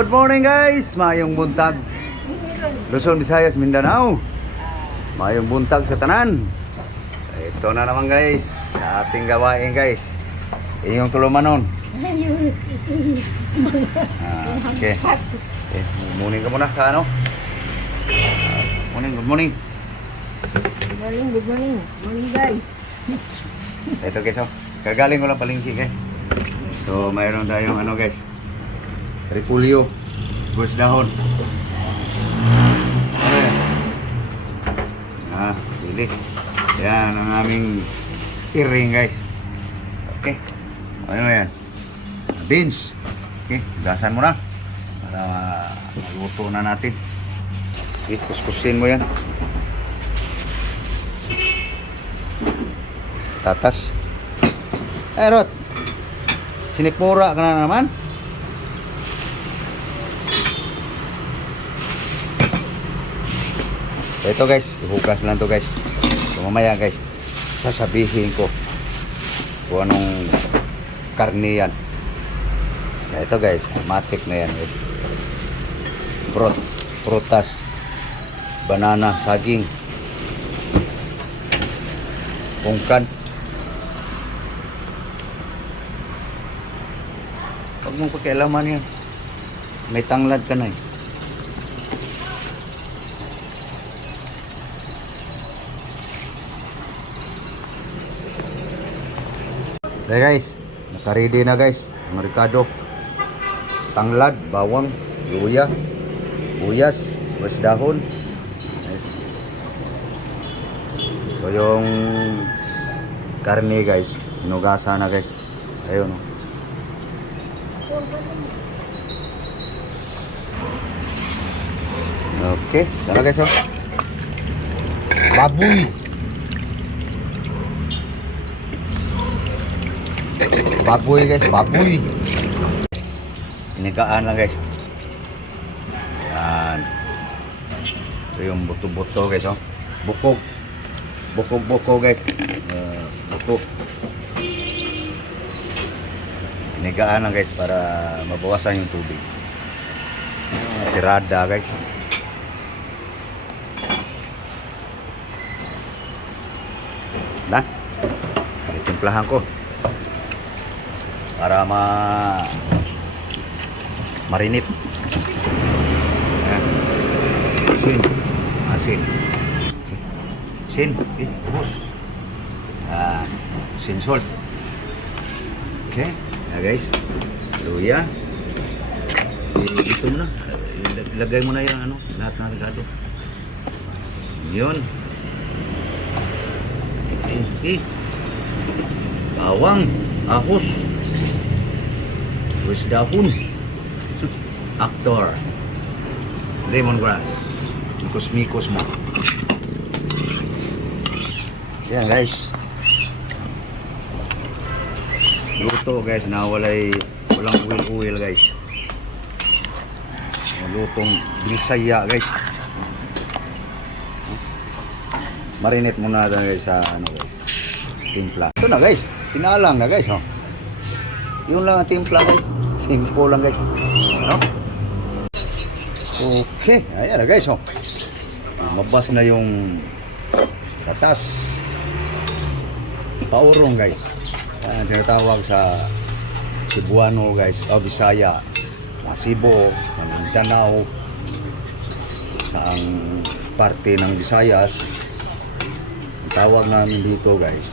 Good morning guys, mayong buntag Luzon, Visayas, Mindanao. Mayong buntag sa tanan. Ito na naman guys, sa ating gawain guys. Inyong tulumanon. Okay. Good morning ka muna sa ano? Good morning. Good morning guys. Ito guys, kagaling ko lang palingki guys. So mayroon tayong ano guys, repulyo, buwis dahon. Sili. Yan ang aming iring guys. Okay. Ano yan? Beans. Okay, gasan mo na para maluto na natin. Okay, kuskusin mo yan. Tatas. Rod. Sinipura ka na naman. Ito guys, ihugas lang to guys. So mamaya guys, sasabihin ko kung anong karne yan. Ito guys, matik na yan. Prutas, banana, saging, pungkan. Huwag mong pakialaman yan. May tanglad ka na eh. Okay guys, naka-ready na guys ang ricado. Tanglad, bawang, luya, buyas, sibuyas dahon. Nice. So yung karne guys, inugasa na guys. Ayun oh. Okay, tara guys oh. Baboy. Baboy guys, baboy. Inigaan lang guys. Yan. Ito yung buto-buto guys oh. Bukog. Bukog guys. Bukog. Inigaan lang guys para mabawasan yung tubig. Tirada guys. Na. Itimplahan ko para marinit. Asin. Ubos. Asin salt. Okay, guys. Luya. Ito mo na. Ilagay mo na yung ano, lahat ng regado. Yun. Bawang, ahos, buwis dahon, actor, lemongrass, mikos mo. Yan guys, luto guys na walang oil guys. Lutong Bisaya guys. Marinate muna guys sa ano guys, timpla. Ito na guys, sinalang na guys oh. Yun lang ang timpla guys. Simple lang guys. Ano? Okay, ayan na guys oh. Mabas na yung katas. Paurong guys. Yan tinatawag sa Cebuano guys, o Bisaya, Cebu, Mindanao, sa ang parte ng Visayas. Ang tawag namin dito guys,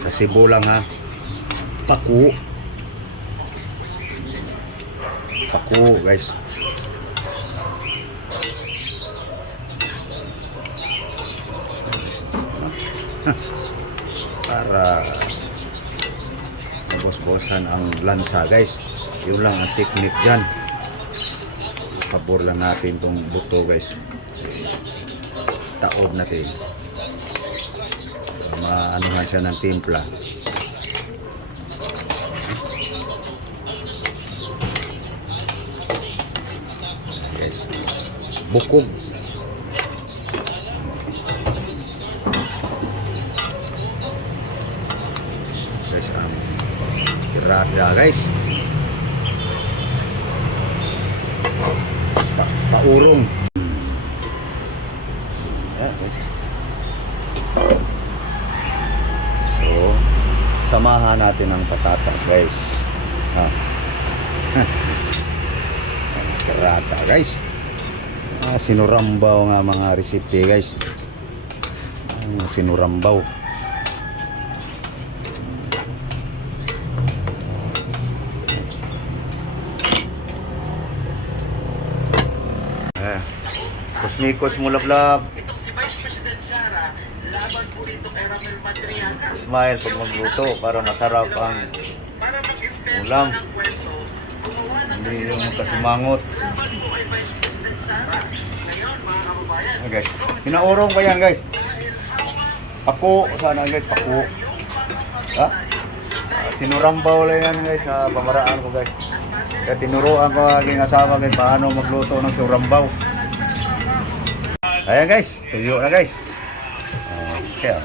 sa Cebu lang ha, paku guys. Para mabos-bosan ang lansa guys. Yun lang ang technique dyan. Kabor lang natin itong buto guys. Taob natin. Maanuhan siya ng timpla. Guys, bukog. Guys, tirada guys. maurong. Ayan, guys. So, samahan natin ang patatas, guys. Karata, guys. Sinurambaw nga mga resipe, guys. Sinurambaw. Kusnikos mo lablab. Itong si Vice President Sara, laban po rito kay Ramel Madriaga. Smile pag magluto para masarap ang Para mag-invento ulam. ng kwento, gumawa ng Hindi yung kasimangot. laban po kay Vice President Sara. Ngayon, mga kababayan, Ayan, guys. Pinaurong ba yan, guys? Pako. Sana, guys. Pako. Ha? Sinurambaw lang yan, guys. Sa pamaraan ko, guys. Kaya tinuruan ko ang aking asawa, guys. Paano magluto ng surambaw. Ayan, guys. Tuyo na, guys. Okay.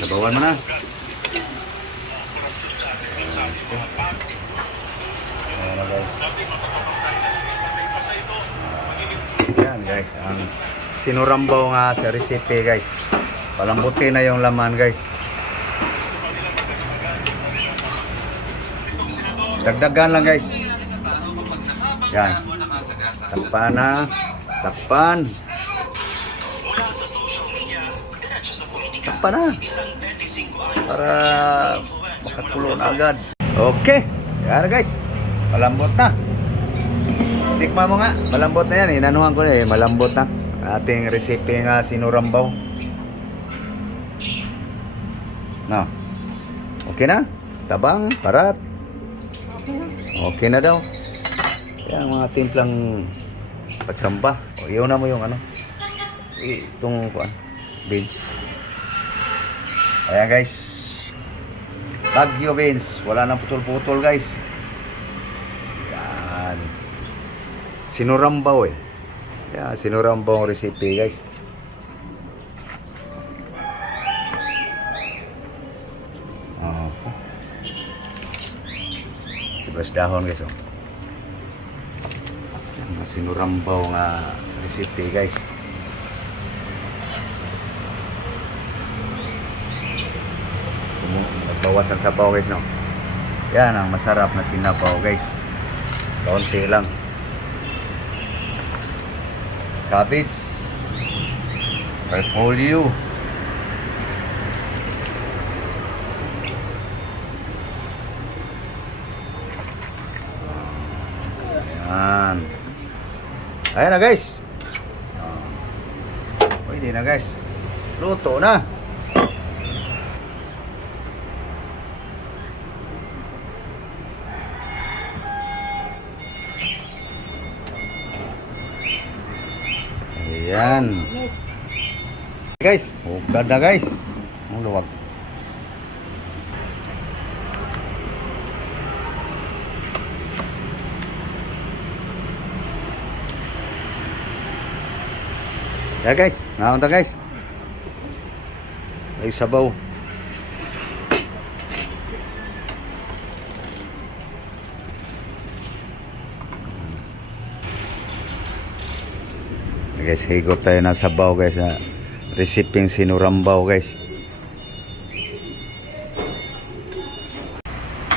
Sabawan mo na. Ayan, guys. Ayan, guys. Ang sinurambaw nga sa recipe, guys. Palambutin na yung laman, guys. Dagdagan lang, guys. Yan. Takpan na. Takpan. Takpan na. Para makakulo na agad. Okay. Yan, guys. Malambot na. Tikman mo nga. Malambot na yan. Inanuhan ko na eh. Malambot na. Ating recipe nga sinurambaw. No. Okay na? Tabang, parat. Okay na daw. Yan mga timplang patsamba. O, iyon na mo yung ano. Itong beans. Ayan, guys. Bagyo beans. Wala nang putol-putol, guys. Yan. Sinurambaw eh. Yan, sinurambaw ang recipe, guys. Sibas dahon, guys. Oh. Sinurambaw nga recipe, guys. Nagbawas ang sabaw, guys, no? Yan ang masarap na sinabaw, guys. Kaunti lang. Cabbage. Repolyo. Ayan. Ayan na, guys. Pwede na, guys. Luto na. Ayan. Guys, hugad na, guys. Ang luwag. Yeah, guys, naunta, guys. Ay sabaw. Guys, higot tayo ng sabaw, guys, na resiping sinurambaw, guys.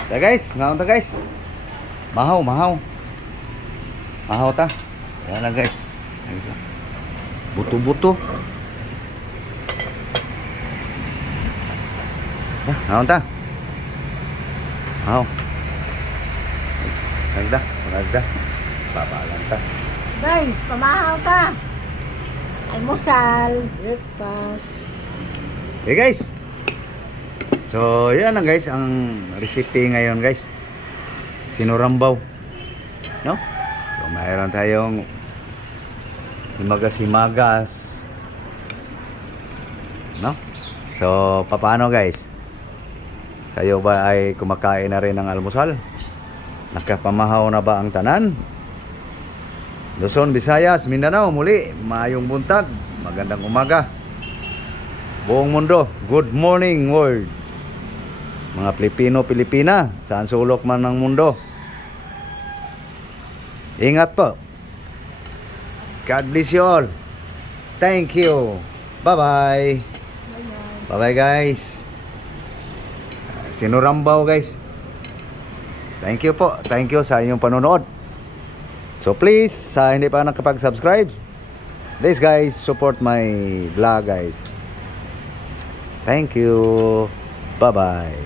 Yeah, guys, naunta, guys. Mahaw, mahaw. Mahaw ta. Yan lang, guys. Buto-buto. Ah, naon ta? Aw. Nagda. Papalan ta. Guys, pamahaw ka. Almusal, breakfast. Okay, guys. So, yan lang, guys, ang recipe ngayon, guys. Sinurambaw. No? So, mayroon tayong himagas-himagas. No? So, paano, guys? Kayo ba ay kumakain na rin ng almusal? Nakapamahaw na ba ang tanan? Luzon, Visayas, Mindanao, muli, maayong buntag, magandang umaga. Buong mundo, good morning world. Mga Pilipino, Pilipina, saan sulok man ng mundo. Ingat po. God bless you all. Thank you. Bye-bye. Bye-bye. Bye-bye guys. Sinurambaw guys. Thank you po. Thank you sa inyong panonood. So please, sa hindi pa nakapag-subscribe, please guys, support my vlog guys. Thank you. Bye-bye.